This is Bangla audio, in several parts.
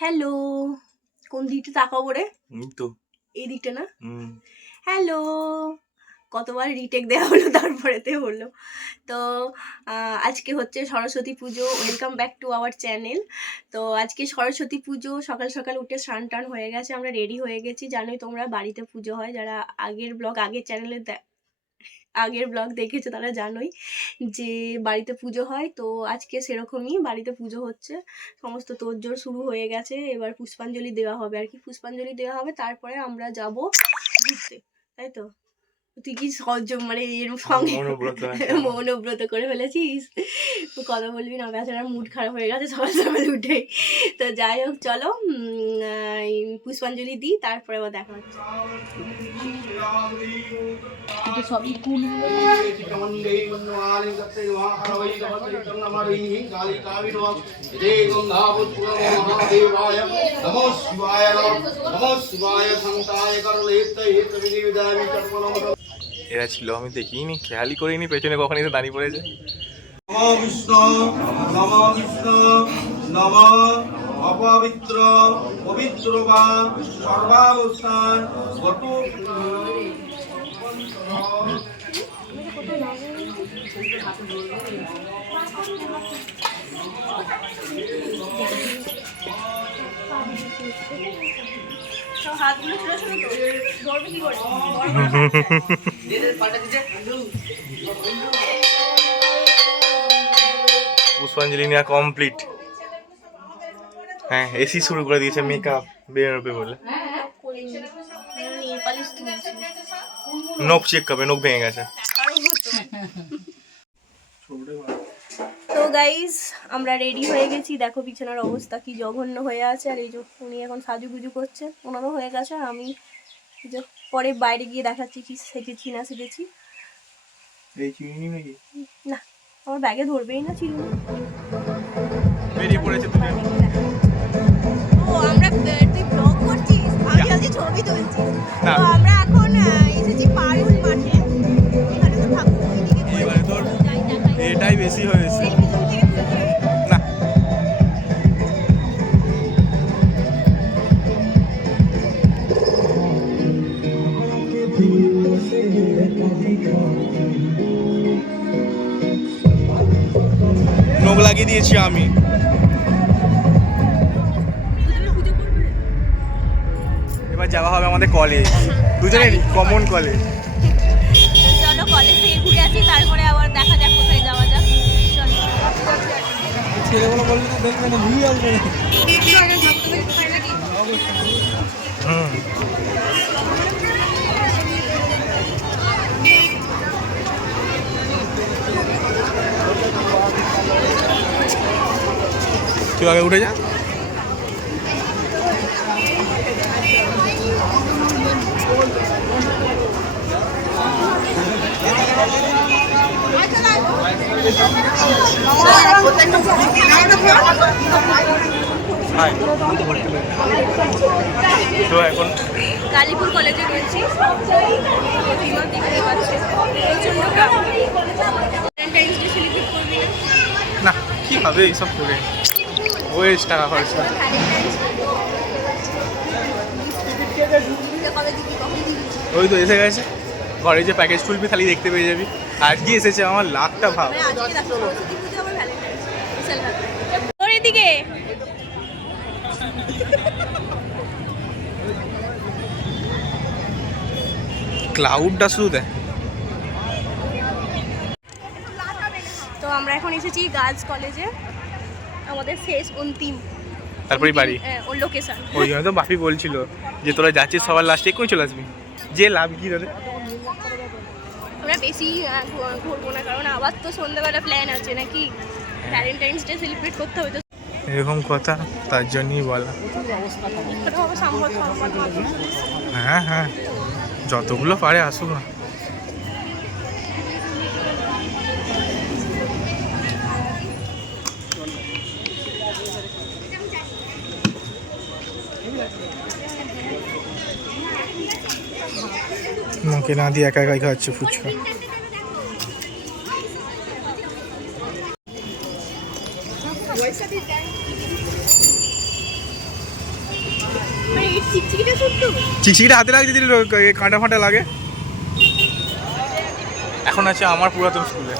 হ্যালো, কোন দিকটা তাকাবো রে? তো এই দিকটা না? হ্যালো, কতবার রিটেক দেওয়া হলো তারপরেতে হলো। তো আজকে হচ্ছে সরস্বতী পুজো। Welcome back to our channel. তো আজকে সরস্বতী পুজো, সকাল সকাল উঠে স্নান টান হয়ে গেছে, আমরা রেডি হয়ে গেছি। জানোই তোমরা বাড়িতে পুজো হয়, যারা আগের ব্লগ দেখেছো তারা জানোই যে বাড়িতে পুজো হয়। তো আজকে সেরকমই বাড়িতে পুজো হচ্ছে, সমস্ত তোড়জোড় শুরু হয়ে গেছে। এবার পুষ্পাঞ্জলি দেওয়া হবে আর কি, পুষ্পাঞ্জলি দেওয়া হবে, তারপরে আমরা যাব ঘুরতে, তাই তো? তুই কি সহজ মানে এরকম সঙ্গে মৌনব্রত করে ফেলেছিস, কথা বলবি না, বেচারার মুড খারাপ হয়ে গেছে সকাল সকাল উঠে। তো যাই হোক, চলো পুষ্পাঞ্জলি দিই, তারপরে আবার দেখা হচ্ছে। সবই এরা ছিল, আমি দেখিনি, খেয়ালই করিনি পেছনে কখন এসে দাঁড়িয়ে পড়েছে। নমো বিষ্ণু নমো বিষ্ণু নমো অপবিত্র পবিত্র বা সর্বাবস্থান গত হাতগুলো ছোট ছোট তো ধরবে কি করে? পুষ্পাঞ্জলি নেওয়া কমপ্লিট। হ্যাঁ, এসি শুরু করে দিয়েছে, মেকআপ বেরোবে বলে। নখ চেক করবে, নখ ভেঙে গেছে। তো গাইস, আমরা রেডি হয়ে গেছি। দেখো বিছানার অবস্থা কি জঘন্য হয়ে আছে। আর এই যে উনি এখন সাজুগুজু করছে, ওনারও হয়ে গেছে। আর আমি যে পরে বাইরে গিয়ে দেখাচ্ছি কি সেজেছি না সেজেছি। এই চিনি নাকি? না, আমার ব্যাগে ধরবেই না চিনি। বেরিয়ে পড়েছে তুমি। ও আমরা তুই ব্লগ করছিস, আমি আজকে ছবি তুলছি। না, তো আমরা এখন এসেছি পারুল মাঠে। এখানে তো ঠাকুর ওইদিকে এবারে তোর এটাই বেশি হয়েছে। সেলফি তুলতে তুলতে না, নখ লাগিয়ে দিয়েছি আমি। এবার যাওয়া হবে আমাদের কলেজ, দুজনেরই কমন কলেজ। চলো কলেজ থেকে ঘুরে আসি, তারপরে আবার দেখা যাক কোথায় যাওয়া যাক। ছেলেগুলো বললে তো দেখবে না, নিয়ে আসবে না। তুই আগে উঠে যা। তো এখন কালীপুর কলেজে রয়েছি, দেখতে পাচ্ছি প্রচন্ড ক্রাউড। ভ্যালেন্টাইন্স ডে সেলিব্রেট করবি না? না, কি হবে এইসব করে, ওয়েস্ট টাকা খরচা। ওই তো এসে গেছে, ঘরে যে প্যাকেজ খুলবি খালি দেখতে পেয়ে যাবি। আজকে এসেছে, আমার লাখটা ভাব। তোর এদিকে ক্লাউডটা শুধু দেখ। তো আমরা এখন এসেছি গার্লস কলেজে, আমাদের শেষ অন্তিম তারপরে বাড়ি ওর লোকেশন। ওই জন্য তো বাপি বলছিল যে তোরা যাচ্ছিস সবার লাস্টে এক্ষুনি চলে আসবি, যে লাভ কি তাদের। আমরা বেশি ঘুরবো না, কারণ আবার তো সন্ধ্যাবেলা প্ল্যান আছে নাকি, ভ্যালেন্টাইন্স ডে সেলিব্রেট করতে হবে। তো এরকম কথা, তার জন্যই বলা। হ্যাঁ হ্যাঁ, যতগুলো পারে আসুক না। মুখে না দিয়ে একা একাই খাচ্ছে ফুচকা। চিকচিকিটা শুট্টু। চিকচিকিটা হাতে লাগছে যদি কাঁটা ফাঁটা লাগে। এখন আছে আমার পুরাতন স্কুলে।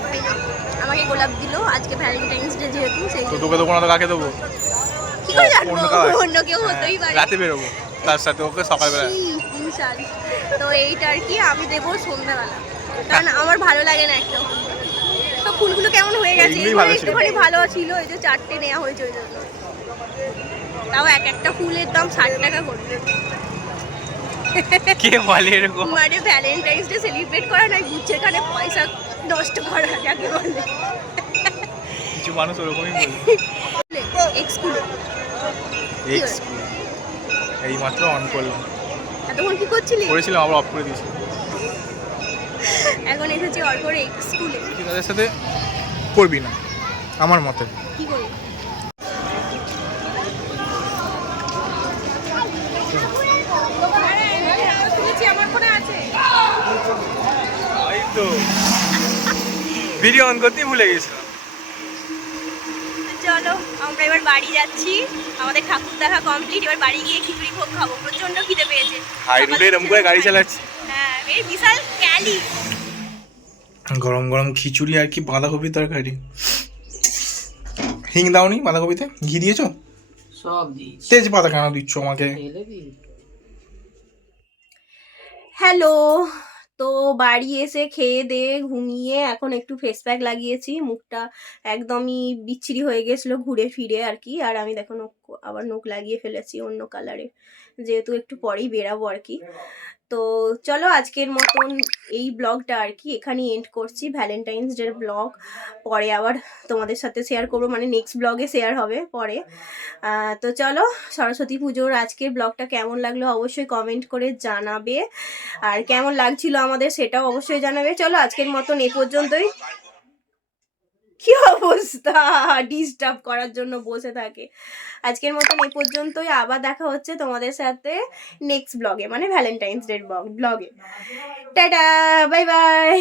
আমাকে গোলাপ দিল আজকে ভ্যালেন্টাইন্স ডে যেহেতু, সেই তো তোকে দেবো না তো কাকে দেবো? কি করে জানবো? অন্য কাজ। অন্য কেউ হতেই পারে। রাতে বেরোবো তার সাথে, ওকে সকালবেলা। বিশাল। তো এইটা আর কি আমি দেবো সন্ধ্যাবেলা, কারণ আমার ভালো লাগে না একটা। তো ফুলগুলো কেমন হয়ে গেছে? এগুলোই ভালো ছিল। একটুখানি ভালো ছিল, এই যে 4টে নেওয়া হয়েছে ওই জন্য। তাও এক একটা ফুলের দাম 60 টাকা করে। কে বলে এরকম? মানে ভ্যালেন্টাইন্স ডে সেলিব্রেট করা নয়, গুচ্ছের কানে পয়সা নষ্ট করা যাকে বলে। কিছু মানুষ ওরকমই বলে। এক্সকুলে এক্স এই মাত্র অন করলাম, এতক্ষণ কি করছিলি? করেছিলাম আবার অফ করে দিয়েছি। এখন এসেছি অর্কর এক্সকুলে। তুই তাদের সাথে করবি না আমার মতে। কি করি? আমার ফোনে আছে। এই তো ভিডিও অন করতেই ভুলে গেছিলাম। চলো আমরা এবার বাড়ি যাচ্ছি, আমাদের ঠাকুর দেখা কমপ্লিট। এবার বাড়ি গিয়ে খিচুড়ি ভোগ খাবো, প্রচন্ড খিদে পেয়েছে। হাই রোডে এরকম করে গাড়ি চালাচ্ছি। হ্যাঁ, এই বিশাল ক্যালি। গরম গরম খিচুড়ি আর কি বাঁধাকপি তরকারি। হিং দাওনি বাঁধাকপিতে? ঘি দিয়েছো? সব দিই তেজপাতা কেন দিচ্ছ আমাকে? হ্যালো, তো বাড়ি এসে খেয়ে দিয়ে ঘুমিয়ে এখন একটু ফেস প্যাক লাগিয়েছি। মুখটা একদমই বিচ্ছিরি হয়ে গেছিলো ঘুরে ফিরে আর কি। আর আমি দেখো আবার নখ লাগিয়ে ফেলেছি অন্য কালারে, যেহেতু একটু পরেই বেরাবো আর কি। তো চলো আজকের মতন এই ব্লগটা আর কি এখানেই এন্ড করছি, ভ্যালেন্টাইন্স ডের ব্লগ। পরে আবার তোমাদের সাথে শেয়ার করবো, মানে নেক্সট ব্লগে শেয়ার হবে পরে। তো চলো, সরস্বতী পুজোর আজকের ব্লগটা কেমন লাগলো অবশ্যই কমেন্ট করে জানাবে, আর কেমন লাগছিল আমাদের সেটাও অবশ্যই জানাবে। চলো আজকের মতন এ পর্যন্তই। কি অবস্থা, ডিস্টার্ব করার জন্য বসে থাকে। আজকের মতন এই পর্যন্তই, আবার দেখা হচ্ছে তোমাদের সাথে নেক্সট ব্লগে, মানে ভ্যালেন্টাইন্স ডে ব্লগে। Tata, bye bye.